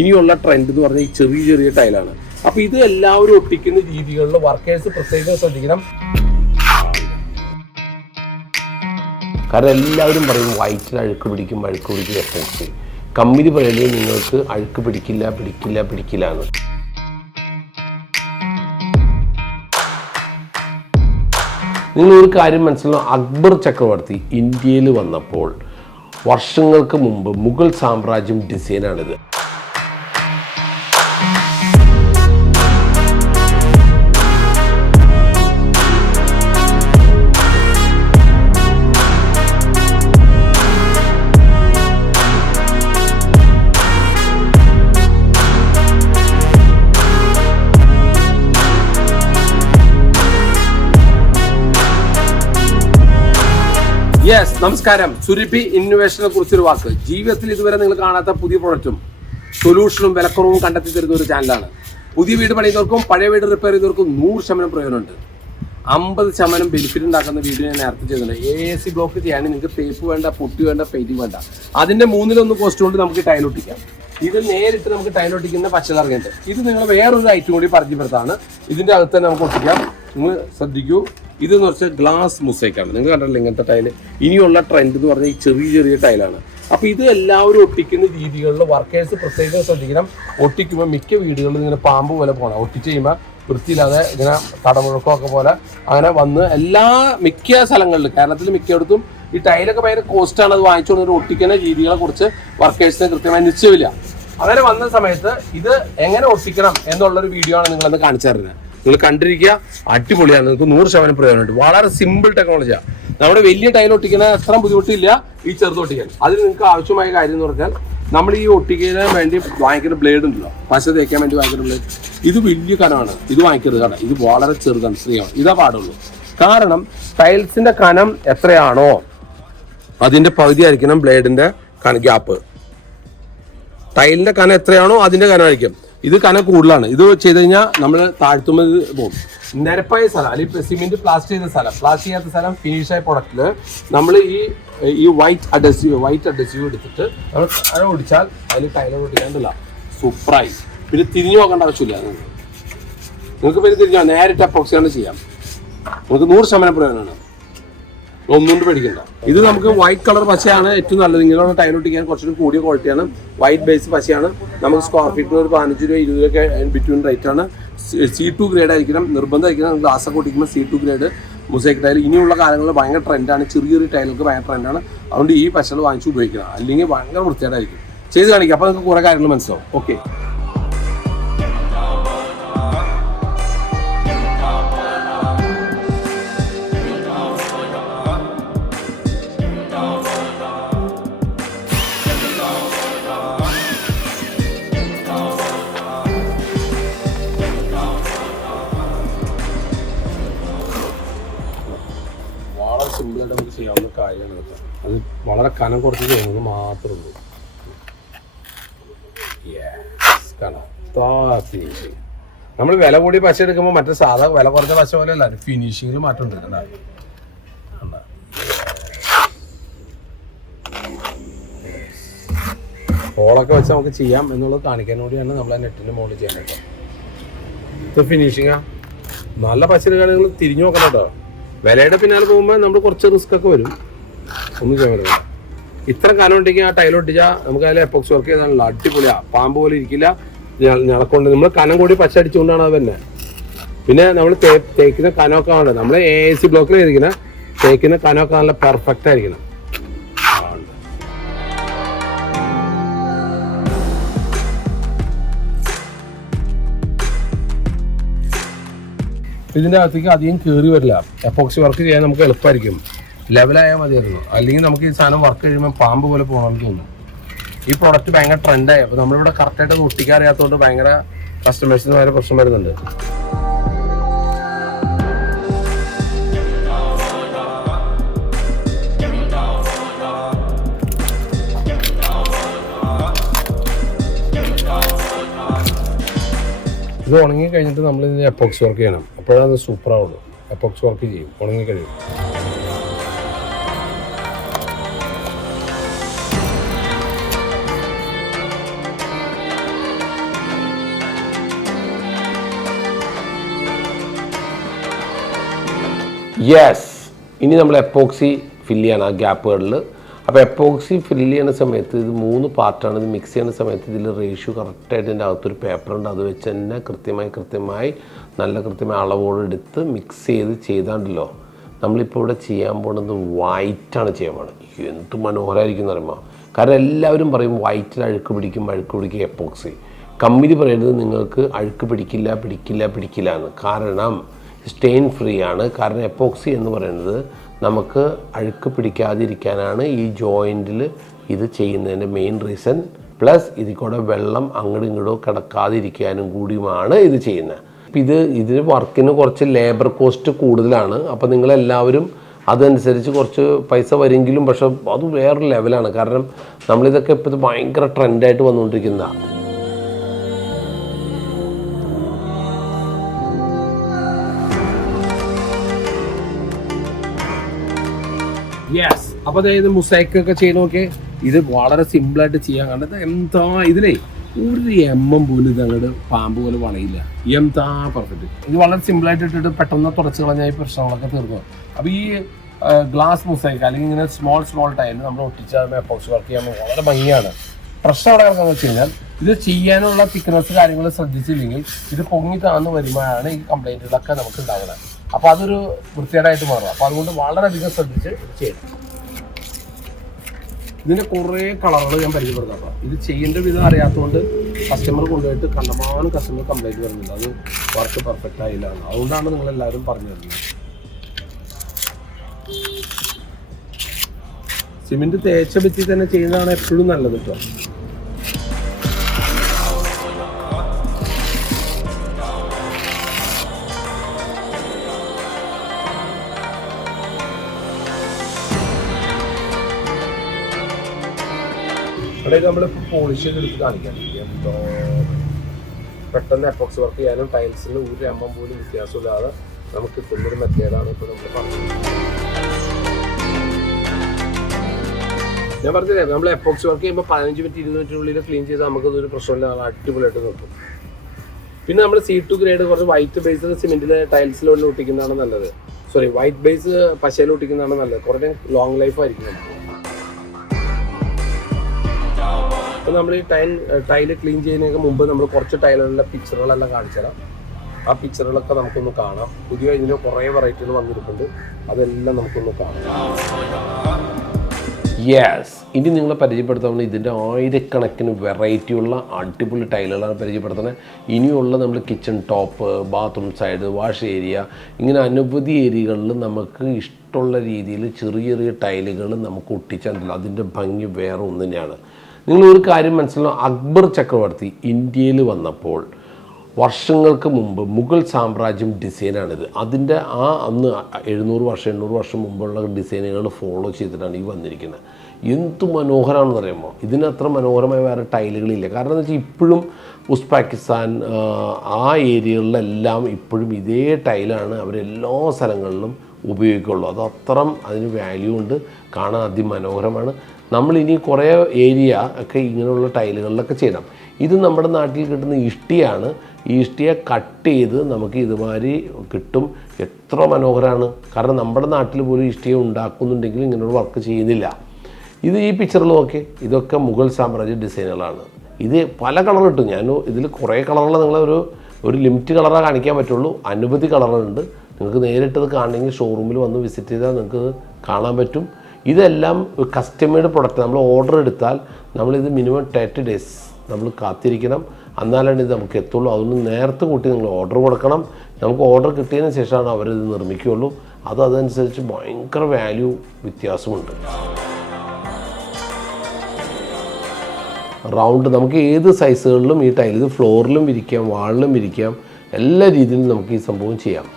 ഇനിയുള്ള ട്രെൻഡ് എന്ന് പറഞ്ഞാൽ ഈ ചെറിയ ചെറിയ ടൈലാണ്. അപ്പോൾ ഇത് എല്ലാവരും ഒട്ടിക്കുന്ന രീതികളിൽ വർക്കേഴ്സ് പ്രത്യേകം ശ്രദ്ധിക്കണം. കാരണം എല്ലാവരും പറയും വൈറ്റിൽ അഴുക്ക് പിടിക്കും എഫക്റ്റ്. കമ്പനി പറയുന്നത് നിങ്ങൾക്ക് അഴുക്ക് പിടിക്കില്ല എന്ന്. നിങ്ങളൊരു കാര്യം മനസ്സിലാക്കണം, അക്ബർ ചക്രവർത്തി ഇന്ത്യയിൽ വന്നപ്പോൾ വർഷങ്ങൾക്ക് മുമ്പ് മുഗൾ സാമ്രാജ്യം ഡിസൈനാണിത്. യെസ്, നമസ്കാരം. സുരഭി ഇന്നോവേഷനെ കുറിച്ചൊരു വാക്ക്. ജീവിതത്തിൽ ഇതുവരെ നിങ്ങൾ കാണാത്ത പുതിയ പ്രൊഡക്റ്റും സൊല്യൂഷനും വിലക്കുറവും കണ്ടെത്തി തരുന്ന ഒരു ചാനലാണ്. പുതിയ വീട് പണിയുന്നവർക്കും പഴയ വീട് റിപ്പയർ ചെയ്തവർക്കും 100% പ്രയോജനമുണ്ട്. 50% ബെനിഫിറ്റ് ഉണ്ടാക്കുന്ന വീഡിയോ ഞാൻ നേരത്തെ ചെയ്തിട്ടുണ്ട്. AC ബ്ലോക്ക് ചെയ്യാൻ നിങ്ങൾക്ക് തേപ്പ് വേണ്ട, പുട്ടി വേണ്ട, പെയിന്റിങ് വേണ്ട. അതിന്റെ 1/3 കോസ്റ്റ് കൊണ്ട് നമുക്ക് ടൈൽ ഒട്ടിക്കാം. ഇത് നേരിട്ട് നമുക്ക് ടൈൽ ഒട്ടിക്കുന്ന പച്ചലറിയുണ്ട്. ഇത് നിങ്ങൾ വേറൊരു ഐറ്റം കൂടി പരിചയപ്പെടുത്താണ്. ഇതിന്റെ അകത്ത് തന്നെ നമുക്ക് ഒട്ടിക്കാം. നിങ്ങൾ ശ്രദ്ധിക്കൂ, ഇതെന്ന് വെച്ചാൽ ഗ്ലാസ് മുസൈക്കാണ്. നിങ്ങൾ കണ്ടല്ലോ ഇങ്ങനത്തെ ടൈല്. ഇനിയുള്ള ട്രെൻഡ് എന്ന് പറഞ്ഞാൽ ഈ ചെറിയ ചെറിയ ടൈലാണ്. അപ്പോൾ ഇത് എല്ലാവരും ഒട്ടിക്കുന്ന രീതികളിൽ വർക്കേഴ്സ് പ്രത്യേകം ശ്രദ്ധിക്കണം. ഒട്ടിക്കുമ്പോൾ മിക്ക വീടുകളിലും ഇങ്ങനെ പാമ്പ് പോലെ പോകണം. ഒട്ടിച്ച് കഴിയുമ്പോൾ വൃത്തിയില്ലാതെ ഇങ്ങനെ തടമുഴക്കമൊക്കെ പോലെ അങ്ങനെ വന്ന് മിക്ക സ്ഥലങ്ങളിലും, കേരളത്തിൽ മിക്കയിടത്തും ഈ ടൈലൊക്കെ ഭയങ്കര കോസ്റ്റാണ്. അത് വാങ്ങിച്ചുകൊണ്ട് ഒട്ടിക്കുന്ന രീതികളെ കുറിച്ച് വർക്കേഴ്സിന് കൃത്യമായി നിശ്ചയമില്ല. അങ്ങനെ വന്ന സമയത്ത് ഇത് എങ്ങനെ ഒട്ടിക്കണം എന്നുള്ളൊരു വീഡിയോ ആണ് നിങ്ങളന്ന് കാണിച്ചു തരുന്നത്. നിങ്ങൾ കണ്ടിരിക്കുക, അടിപൊളിയാണ്. നിങ്ങൾക്ക് 100% പ്രയോജനമുണ്ട്. വളരെ സിമ്പിൾ ടെക്നോളജിയാണ്. നമ്മുടെ വലിയ ടൈൽ ഒട്ടിക്കുന്ന അത്ര ബുദ്ധിമുട്ടില്ല ഈ ചെറുത് ഒട്ടിക്കാൻ. അതിന് നിങ്ങൾക്ക് ആവശ്യമായ കാര്യം എന്ന് പറഞ്ഞാൽ നമ്മൾ ഈ ഒട്ടിക്കാൻ വേണ്ടി വാങ്ങിക്കുന്ന ബ്ലേഡ് ഉണ്ടല്ലോ, പശ തേക്കാൻ വേണ്ടി വാങ്ങിക്കുന്ന ബ്ലേഡ്, ഇത് വലിയ കനമാണ്. ഇത് വാങ്ങിക്കരുത് കാരണം ഇത് വളരെ ചെറുതാണ്, സ്ത്രീയാണ്. ഇതാ പാടുള്ളൂ. കാരണം ടൈൽസിന്റെ കനം എത്രയാണോ അതിന്റെ പകുതി ആയിരിക്കണം ബ്ലേഡിന്റെ ഗ്യാപ്പ്. ടൈലിന്റെ കനം എത്രയാണോ അതിന്റെ കനമായിരിക്കും. ഇത് കനം കൂടുതലാണ്. ഇത് ചെയ്ത് കഴിഞ്ഞാൽ നമ്മൾ താഴ്ത്തുമ്പോൾ പോകും. നിരപ്പായ സ്ഥലം അല്ലെങ്കിൽ സിമെന്റ് പ്ലാസ്റ്റർ ചെയ്ത സ്ഥലം, പ്ലാസ്റ്റർ ചെയ്യാത്ത സ്ഥലം, ഫിനിഷായ പ്രൊഡക്റ്റിൽ നമ്മൾ ഈ വൈറ്റ് അഡസീവ് എടുത്തിട്ട് നമ്മൾ അത് ഓടിച്ചാൽ അതിൽ ടൈലർ ഓടിക്കാണ്ടില്ല. സൂപ്പറായി. പിന്നെ തിരിഞ്ഞു നോക്കേണ്ട ആവശ്യമില്ല. നിങ്ങൾക്ക് പിന്നെ തിരിഞ്ഞോ നേരിട്ട് അപ്രോക്സിയാണ് ചെയ്യാം. നമുക്ക് 100% പ്രയോജനമാണ്. ഒന്നുകൊണ്ട് പേടിക്കണ്ട. ഇത് നമുക്ക് വൈറ്റ് കളർ പശയാണ് ഏറ്റവും നല്ലത്. ഇങ്ങനെയുള്ള ടൈൽ ഒട്ടിക്കാൻ കുറച്ചുകൂടി കൂടിയ ക്വാളിറ്റിയാണ്. വൈറ്റ് ബേസ് പശയാണ്. നമുക്ക് സ്ക്വയർ ഫീറ്റിന് ഒരു 15 രൂപ 20 രൂപയൊക്കെ ബിറ്റ്വീൻ റേറ്റ് ആണ്. C2 ഗ്രേഡ് ആയിരിക്കണം, നിർബന്ധമായിരിക്കണം. ഗ്ലാസ് ഒക്കെ ഒട്ടിക്കുമ്പോൾ C2 ഗ്രേഡ് മുസൈക്ക് ടൈൽ ഇനിയുള്ള കാലങ്ങളിൽ ഭയങ്കര ട്രെൻഡാണ്. ചെറിയ ടൈലുകൾക്ക് ഭയങ്കര ട്രെൻഡാണ്. അതുകൊണ്ട് ഈ പശകൾ വാങ്ങിച്ച് ഉപയോഗിക്കണം. അല്ലെങ്കിൽ ഭയങ്കര വൃത്തിയായിട്ടായിരിക്കും. ചെയ്ത് കാണിക്കുക. അപ്പോൾ നിങ്ങൾക്ക് കുറേ കാര്യങ്ങൾ മനസ്സിലാവും. ഓക്കെ, സിമ്പിളായിട്ട് നമുക്ക് ചെയ്യാവുന്ന കാര്യമാണ് കേട്ടോ. അത് വളരെ കനം കുറച്ച് ചെയ്യുന്നത് മാത്രമേ ഉള്ളൂ. ഫിനിഷിങ് നമ്മൾ വില കൂടി പശ എടുക്കുമ്പോൾ മറ്റേ സാധാ വില കുറഞ്ഞ പശ പോലെ അല്ല, ഫിനിഷിങ്ങിൽ മാറ്റം ഉണ്ട്. ഹോളൊക്കെ വെച്ച് നമുക്ക് ചെയ്യാം എന്നുള്ളത് കാണിക്കാൻ കൂടിയാണ് നമ്മൾ ആ നെറ്റിൻ്റെ മുകളിൽ ചെയ്യാൻ കേട്ടോ. ഇത് ഫിനിഷിങ്ങാ. നല്ല പശ എടുക്കുകയാണെങ്കിൽ തിരിഞ്ഞു നോക്കണം കേട്ടോ. വിലയുടെ പിന്നാലെ പോകുമ്പോൾ നമ്മൾ കുറച്ച് റിസ്ക് ഒക്കെ വരും. ഒന്നും ചെയ്യാൻ പറ്റില്ല. ഇത്ര കാലം ഉണ്ടെങ്കിൽ ആ ടൈൽ ഒട്ടിച്ചാൽ നമുക്ക് അതിൽ എപ്പോക്സ് വർക്ക് ചെയ്താണല്ലോ. അടിപൊളിയാണ്. പാമ്പ് പോലെ ഇരിക്കില്ല. ഞളക്കൊണ്ട് നമ്മൾ കനം കൂടി പച്ച അടിച്ചുകൊണ്ടാണ് അത് തന്നെ. പിന്നെ നമ്മൾ തേക്കുന്ന കനമൊക്കെ ആണ്. നമ്മൾ AC ബ്ലോക്കിൽ ഇരിക്കുന്ന തേക്കുന്ന കനമൊക്കെ നല്ല പെർഫെക്റ്റ് ആയിരിക്കണം. ഇതിൻ്റെ അകത്തേക്ക് അധികം കയറി വരില്ല. എപ്പോക്സി വർക്ക് ചെയ്യാൻ നമുക്ക് എളുപ്പമായിരിക്കും. ലെവലായാൽ മതിയായിരുന്നു. അല്ലെങ്കിൽ നമുക്ക് ഈ സാധനം വർക്ക് കഴിയുമ്പോൾ പാമ്പ് പോലെ പോകണമെന്ന് തോന്നും. ഈ പ്രോഡക്റ്റ് ഭയങ്കര ട്രെൻഡായി. അപ്പോൾ നമ്മളിവിടെ കറക്റ്റായിട്ട് ഒട്ടിക്കാൻ അറിയാത്തതുകൊണ്ട് ഭയങ്കര കസ്റ്റമേഴ്സിന് ഭയങ്കര പ്രശ്നം വരുന്നുണ്ട്. ഇത് ഉണങ്ങി കഴിഞ്ഞിട്ട് നമ്മൾ ഇതിന് എപ്പോക്സ് വർക്ക് ചെയ്യണം. അപ്പോഴാണ് സൂപ്പറാവുള്ളൂ. എപ്പോക്സ് വർക്ക് ചെയ്യും ഉണങ്ങി കഴിയും. യെസ്, ഇനി നമ്മൾ എപ്പോക്സി ഫില്ല് ചെയ്യണം ആ ഗ്യാപ്പുകളിൽ. അപ്പോൾ എപ്പോക്സി ഫില്ല് ചെയ്യുന്ന സമയത്ത് ഇത് 3 പാർട്ടാണ്. ഇത് മിക്സ് ചെയ്യുന്ന സമയത്ത് ഇതിൽ റേഷ്യോ കറക്റ്റായിട്ട് ഇതിൻ്റെ അകത്തൊരു പേപ്പറുണ്ട്, അത് വെച്ച് തന്നെ കൃത്യമായി നല്ല കൃത്യമായ അളവോടെടുത്ത് മിക്സ് ചെയ്താണ്ടല്ലോ നമ്മളിപ്പോൾ ഇവിടെ ചെയ്യാൻ പോകുന്നത് വൈറ്റാണ് ചെയ്യാൻ പോകുന്നത്. എന്ത് മനോഹരമായിരിക്കും എന്ന് പറയുമ്പോൾ, കാരണം എല്ലാവരും പറയും വൈറ്റിൽ അഴുക്ക് പിടിക്കും എപ്പോക്സി. കമ്പനി പറയുന്നത് നിങ്ങൾക്ക് അഴുക്ക് പിടിക്കില്ല എന്ന്. കാരണം സ്റ്റെയിൻ ഫ്രീ ആണ്. കാരണം എപ്പോക്സി എന്ന് പറയുന്നത് നമുക്ക് അഴുക്ക് പിടിക്കാതിരിക്കാനാണ് ഈ ജോയിൻറ്റിൽ ഇത് ചെയ്യുന്നതിൻ്റെ മെയിൻ റീസൺ. പ്ലസ് ഇതിൽ കൂടെ വെള്ളം അങ്ങോട്ടും ഇങ്ങോട്ടും കിടക്കാതിരിക്കാനും കൂടിയുമാണ് ഇത് ചെയ്യുന്നത്. ഇതിന് വർക്കിന് കുറച്ച് ലേബർ കോസ്റ്റ് കൂടുതലാണ്. അപ്പോൾ നിങ്ങളെല്ലാവരും അതനുസരിച്ച് കുറച്ച് പൈസ വരുമെങ്കിലും പക്ഷെ അത് വേറൊരു ലെവലാണ്. കാരണം നമ്മളിതൊക്കെ ഇപ്പോൾ ഇത് ഭയങ്കര ട്രെൻഡായിട്ട് വന്നുകൊണ്ടിരിക്കുന്നതാണ്. യെസ്, അപ്പോൾ അതായത് മുസൈക്കൊക്കെ ചെയ്ത് നോക്കിയേ. ഇത് വളരെ സിമ്പിളായിട്ട് ചെയ്യാൻ. കണ്ടത് എന്താ ഇതിലേ ഒരു പോലും ഇത് അങ്ങോട്ട് പാമ്പ് പോലെ വളയില്ല. എന്താ പെർഫെക്റ്റ്. ഇത് വളരെ സിമ്പിളായിട്ട് ഇട്ടിട്ട് പെട്ടെന്ന് തുടച്ച് കളഞ്ഞാൽ ഈ പ്രശ്നങ്ങളൊക്കെ തീർന്നു. അപ്പോൾ ഈ ഗ്ലാസ് മുസൈക്ക് അല്ലെങ്കിൽ ഇങ്ങനെ സ്മോൾ ടൈൽ നമ്മൾ ഒട്ടിച്ചാൽ എപ്പോക്സി വർക്ക് ചെയ്യാൻ വളരെ ഭംഗിയാണ്. പ്രശ്നം അവിടെ കിടക്കുന്നത് വെച്ച് കഴിഞ്ഞാൽ ഇത് ചെയ്യാനുള്ള തിക്നെസ് കാര്യങ്ങൾ ശ്രദ്ധിച്ചില്ലെങ്കിൽ ഇത് പൊങ്ങി താന്ന് വരുമ്പോഴാണ് ഈ കംപ്ലൈൻറ്റുകളൊക്കെ നമുക്ക് ഉണ്ടാവുന്നത്. അപ്പോൾ അതൊരു വൃത്തികേടായിട്ട് മാറും. അപ്പോൾ അതുകൊണ്ട് വളരെയധികം ശ്രദ്ധിച്ച് ഇത് ചെയ്യണം. ഇതിൻ്റെ കുറേ കളറുകൾ ഞാൻ പരിചയപ്പെടുത്താം. അപ്പോൾ ഇത് ചെയ്യേണ്ട വിധം അറിയാത്തതുകൊണ്ട് കസ്റ്റമർ കൊണ്ടുപോയിട്ട് കണ്ടമാനം കസ്റ്റമർ കംപ്ലൈൻറ്റ് വരുന്നുണ്ട്, അത് വർക്ക് പെർഫെക്റ്റ് ആയില്ല എന്ന്. അതുകൊണ്ടാണ് നിങ്ങളെല്ലാവരും പറഞ്ഞു തരുന്നത്. സിമെൻറ്റ് തേച്ച ഭിത്തി തന്നെ ചെയ്യുന്നതാണ് എപ്പോഴും നല്ലത് കേട്ടോ. അതായത് നമ്മളിപ്പോൾ പോളിഷ് ചെയ്തെടുത്ത് കാണിക്കാം. എന്തോ പെട്ടെന്ന് എപ്പോക്സി വർക്ക് ചെയ്യാനും ടൈൽസിന് ഒരു പോലും വ്യത്യാസമില്ലാതെ നമുക്ക് കിട്ടുന്നൊരു മെത്തേഡാണ് ഇപ്പോൾ നമ്മൾ പറഞ്ഞത്. ഞാൻ പറഞ്ഞില്ലേ, നമ്മൾ എപ്പോക്സി വർക്ക് ചെയ്യുമ്പോൾ 15 മിനിറ്റ് 20 മിനിറ്റിനുള്ളിൽ ക്ലീൻ ചെയ്താൽ നമുക്കതൊരു പ്രശ്നമില്ല, അടിപൊളിയായിട്ട് നോക്കും. പിന്നെ നമ്മൾ C2 ഗ്രേഡ് കുറച്ച് വൈറ്റ് ബേസ് സിമെൻറ്റിൽ ടൈൽസിലോട്ട് ഒട്ടിക്കുന്നതാണ് നല്ലത്. വൈറ്റ് ബേസ് പശയിൽ ഒട്ടിക്കുന്നതാണ് നല്ലത്. കുറേ ലോങ് ലൈഫ് ആയിരിക്കും നമുക്ക്. അപ്പോൾ നമ്മൾ ഈ ടൈല് ക്ലീൻ ചെയ്യുന്നതിന് മുമ്പ് നമ്മൾ കുറച്ച് ടൈലുകളുടെ പിക്ചറുകളെല്ലാം കാണിച്ചു തരാം. ആ പിക്ചറുകളൊക്കെ നമുക്കൊന്ന് കാണാം. പുതിയ ഇതിന് കുറേ വെറൈറ്റികൾ വന്നിട്ടുണ്ട്, അതെല്ലാം നമുക്കൊന്ന് കാണാം. യെസ്, ഇനി നിങ്ങളെ പരിചയപ്പെടുത്താവുന്ന ഇതിൻ്റെ ആയിരക്കണക്കിന് വെറൈറ്റിയുള്ള അടിപൊളി ടൈലുകളാണ് പരിചയപ്പെടുത്തുന്നത്. ഇനിയുള്ള നമ്മൾ kitchen top, bathroom side, wash area, ഇങ്ങനെ അനവധി ഏരിയകളിൽ നമുക്ക് ഇഷ്ടമുള്ള രീതിയിൽ ചെറിയ ടൈലുകൾ നമുക്ക് ഒട്ടിച്ചാൽ അതിൻ്റെ ഭംഗി വേറെ ഒന്നു തന്നെയാണ്. നിങ്ങളൊരു കാര്യം മനസ്സിലാവും, അക്ബർ ചക്രവർത്തി ഇന്ത്യയിൽ വന്നപ്പോൾ വർഷങ്ങൾക്ക് മുമ്പ് മുഗൾ സാമ്രാജ്യം ഡിസൈനാണിത്. അതിൻ്റെ അന്ന് 800 വർഷം മുമ്പുള്ള ഡിസൈനുകൾ ഫോളോ ചെയ്തിട്ടാണ് ഈ വന്നിരിക്കുന്നത്. എന്ത് മനോഹരമാണെന്ന് പറയുമ്പോൾ ഇതിനത്ര മനോഹരമായ വേറെ ടൈലുകളില്ല. കാരണം എന്ന് വെച്ചാൽ ഇപ്പോഴും ഉസ്ബെക്കിസ്ഥാൻ ആ ഏരിയകളിലെല്ലാം ഇപ്പോഴും ഇതേ ടൈലാണ് അവരെല്ലാ സ്ഥലങ്ങളിലും ഉപയോഗിക്കുള്ളൂ. അത് അത്രയും അതിന് വാല്യൂ ഉണ്ട്, കാണാൻ അതിമനോഹരമാണ്. നമ്മളിനി കുറേ ഏരിയ ഒക്കെ ഇങ്ങനെയുള്ള ടൈലുകളിലൊക്കെ ചെയ്യണം. ഇത് നമ്മുടെ നാട്ടിൽ കിട്ടുന്ന ഇഷ്ടിയാണ്. ഈ ഇഷ്ടിയെ കട്ട് ചെയ്ത് നമുക്ക് ഇതുമാതിരി കിട്ടും. എത്ര മനോഹരമാണ്. കാരണം നമ്മുടെ നാട്ടിൽ പോലും ഇഷ്ടിയെ ഉണ്ടാക്കുന്നുണ്ടെങ്കിൽ ഇങ്ങനെയുള്ള വർക്ക് ചെയ്യുന്നില്ല. ഇത് ഈ പിക്ചറിൽ നോക്കി, ഇതൊക്കെ മുഗൾ സാമ്രാജ്യ ഡിസൈനുകളാണ്. ഇത് പല കളർ കിട്ടും. ഞാൻ ഇതിൽ കുറേ കളറുകൾ ഒരു ലിമിറ്റ് കളറേ കാണിക്കാൻ പറ്റുള്ളൂ. അനവധി കളറുണ്ട്. നിങ്ങൾക്ക് നേരിട്ടത് കാണണമെങ്കിൽ ഷോറൂമിൽ വന്ന് വിസിറ്റ് ചെയ്താൽ നിങ്ങൾക്ക് കാണാൻ പറ്റും. ഇതെല്ലാം കസ്റ്റമേഡ് പ്രൊഡക്റ്റ്. നമ്മൾ ഓർഡർ എടുത്താൽ നമ്മളിത് മിനിമം 30 days നമ്മൾ കാത്തിരിക്കണം, എന്നാലാണ് ഇത് നമുക്ക് എത്തുള്ളൂ. അതുകൊണ്ട് നേരത്തെ കൂട്ടി നിങ്ങൾ ഓർഡർ കൊടുക്കണം. നമുക്ക് ഓർഡർ കിട്ടിയതിന് ശേഷമാണ് അവരിത് നിർമ്മിക്കുകയുള്ളൂ. അതനുസരിച്ച് ഭയങ്കര വാല്യൂ വ്യത്യാസമുണ്ട്. റൗണ്ട് നമുക്ക് ഏത് സൈസുകളിലും ഈ ടൈൽ, ഇത് ഫ്ലോറിലും വിരിക്കാം, വാളിലും വിരിക്കാം, എല്ലാ രീതിയിലും നമുക്ക് ഈ സംഭവം ചെയ്യാം.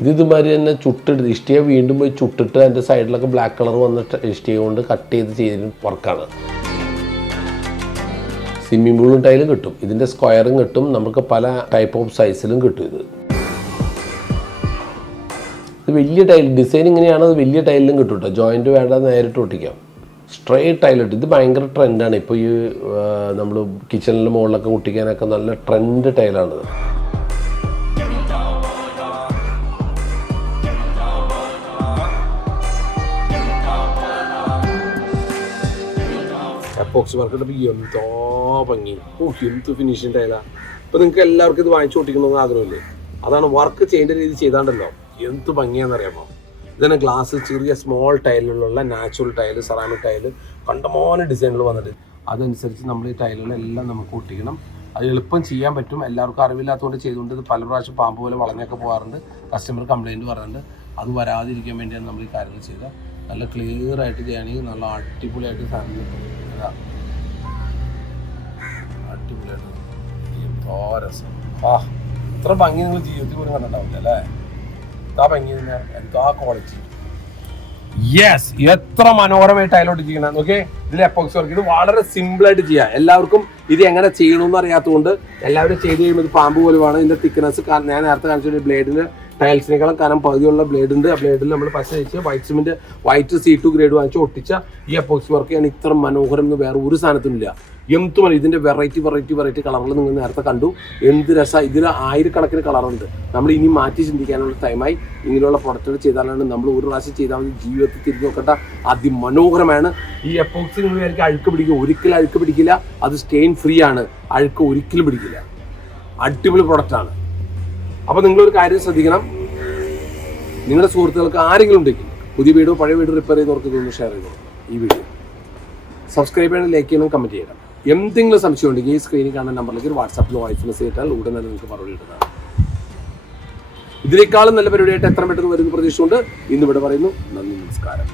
ഇതുമാതിരി തന്നെ ചുട്ടിട്ട് ഇഷ്ടിയെ വീണ്ടും പോയി ചുട്ടിട്ട് അതിൻ്റെ സൈഡിലൊക്കെ ബ്ലാക്ക് കളർ വന്നിട്ട് ഇഷ്ടിയെ കൊണ്ട് കട്ട് ചെയ്ത് വർക്കാണ്. സ്വിമ്മിംഗ് പൂളും ടൈലും കിട്ടും, ഇതിൻ്റെ സ്ക്വയറും കിട്ടും, നമുക്ക് പല ടൈപ്പ് ഓഫ് സൈസിലും കിട്ടും. ഇത് വലിയ ടൈൽ ഡിസൈൻ ഇങ്ങനെയാണ്, അത് വലിയ ടൈലിലും കിട്ടും കേട്ടോ. ജോയിൻറ്റ് വേണ്ട, നേരിട്ട് ഒട്ടിക്കാം. സ്ട്രെയിറ്റ് ടൈലിട്ട് ഇത് ഭയങ്കര ട്രെൻഡാണ് ഇപ്പോൾ. ഈ നമ്മൾ കിച്ചണിൻ്റെ മുകളിലൊക്കെ ഒട്ടിക്കാനൊക്കെ നല്ല ട്രെൻഡ് ടൈലാണിത്. എപ്പോക്സി വർക്ക് എന്തോ ഭംഗി, എന്ത് ഫിനിഷിങ് ടൈലാ. ഇപ്പം നിങ്ങൾക്ക് എല്ലാവർക്കും ഇത് വാങ്ങിച്ചു കൊണ്ടിരിക്കണമെന്ന് ആഗ്രഹമില്ലേ? അതാണ് വർക്ക് ചെയ്യേണ്ട രീതി ചെയ്താണ്ടല്ലോ എന്ത് ഭംഗിയാണെന്നറിയാമോ. ഇതന്നെ ഗ്ലാസ് ചെറിയ സ്മോൾ ടൈലിലുള്ള നാച്ചുറൽ ടൈല്, സെറാമിക് ടൈല്, കണ്ടമാനം ഡിസൈനുകൾ വന്നിട്ട് അതനുസരിച്ച് നമ്മൾ ഈ ടൈലുകളെല്ലാം നമുക്ക് ഒട്ടിക്കണം. അത് എളുപ്പം ചെയ്യാൻ പറ്റും. എല്ലാവർക്കും അറിവില്ലാത്തതുകൊണ്ട് ചെയ്തുകൊണ്ട് ഇത് പല പ്രാവശ്യം പാമ്പ് പോലെ വളഞ്ഞൊക്കെ പോകാറുണ്ട്. കസ്റ്റമർ കംപ്ലയിൻറ്റ് പറയുന്നുണ്ട്. അത് വരാതിരിക്കാൻ വേണ്ടിയാണ് നമ്മൾ ഈ കാര്യങ്ങൾ ചെയ്തത്. നല്ല ക്ലിയർ ആയിട്ട് ചെയ്യുകയാണെങ്കിൽ നല്ല അടിപൊളിയായിട്ട് സാധനം കിട്ടും. അടിപൊളിയായിട്ട് എന്തോ രസം. ഇത്ര ഭംഗി നിങ്ങൾ ജീവിതത്തിൽ പോലും കണ്ടിട്ടുണ്ടാവില്ല അല്ലേ? എന്താ ഭംഗി തന്നെ, എന്താ ക്വാളിറ്റി. യെസ്, എത്ര മനോഹരമായിട്ട് അതിലോട്ട് ചെയ്യണം. ഓക്കെ, ഇതിൽ എപ്പോക്സി വർക്ക് ഇത് വളരെ സിമ്പിളായിട്ട് ചെയ്യാം. എല്ലാവർക്കും ഇത് എങ്ങനെ ചെയ്യണമെന്ന് അറിയാത്തതുകൊണ്ട് എല്ലാവരും ചെയ്ത് കഴിയുമ്പോൾ ഇത് പാമ്പ് പോലെയാണ്. ഇതിന്റെ തിക്നെസ് ഞാൻ നേരത്തെ കാണിച്ച ബ്ലേഡിന്റെ ടൈൽസിനേക്കാളും കനം പകുതിയുള്ള ബ്ലേഡ് ഉണ്ട്. ആ ബ്ലേഡിൽ നമ്മൾ പശ വെച്ച് white cement white C2 grade വാങ്ങിച്ച് ഒട്ടിച്ച ഈ എപ്പോക്സി വർക്ക് ഞാൻ ഇത്ര മനോഹരം എന്ന് വേറെ ഒരു സാധനത്തിനില്ല. എന്തുമല്ല, ഇതിന്റെ വെറൈറ്റി കളറുകൾ നിങ്ങൾ നേരത്തെ കണ്ടു. എന്ത് രസമാണ്. ഇതിൽ ആയിരക്കണക്കിന് കളറുണ്ട്. നമ്മൾ ഇനി മാറ്റി ചിന്തിക്കാനുള്ള ടൈമായി. ഇങ്ങനെയുള്ള പ്രൊഡക്റ്റുകൾ ചെയ്താലാണ് നമ്മൾ ഒരു പ്രാവശ്യം ചെയ്താൽ മതി. ജീവിതത്തിൽ തിരിഞ്ഞു നോക്കട്ടെ, അതിമനോഹരമാണ്. ഈ എപ്പോക്സി നിങ്ങൾ വിചാരിക്കും അഴുക്ക് പിടിക്കും, ഒരിക്കലും അഴുക്ക് പിടിക്കില്ല. അത് സ്റ്റെയിൻ ഫ്രീ ആണ്, അഴുക്ക് ഒരിക്കലും പിടിക്കില്ല. അടിപൊളി പ്രൊഡക്റ്റാണ്. അപ്പോൾ നിങ്ങളൊരു കാര്യം ശ്രദ്ധിക്കണം. നിങ്ങളുടെ സുഹൃത്തുക്കൾക്ക് ആരെങ്കിലും ഉണ്ടെങ്കിൽ പുതിയ വീടോ പഴയ വീട് റിപ്പയർ ചെയ്തവർക്ക് ഇതൊന്ന് ഷെയർ ചെയ്തോ. ഈ വീഡിയോ സബ്സ്ക്രൈബ് ചെയ്യണം, ലൈക്ക് ചെയ്യണം, കമൻറ്റ് ചെയ്യണം. എന്തെങ്കിലും സംശയം ഉണ്ടെങ്കിൽ ഈ സ്ക്രീനിൽ കാണുന്ന നമ്പറിലേക്ക് വാട്സാപ്പിൽ വോയിസ് മെസ്സേജ് ഇട്ടാൽ ഉടൻ തന്നെ നിങ്ങൾക്ക് മറുപടി കിട്ടുന്നതാണ്. ഇതിനേക്കാളും നല്ല പരിപാടിയായിട്ട് എത്ര പെട്ടെന്ന് വരുന്ന പ്രതീക്ഷ കൊണ്ട് ഇന്നിവിടെ പറയുന്നു. നന്ദി, നമസ്കാരം.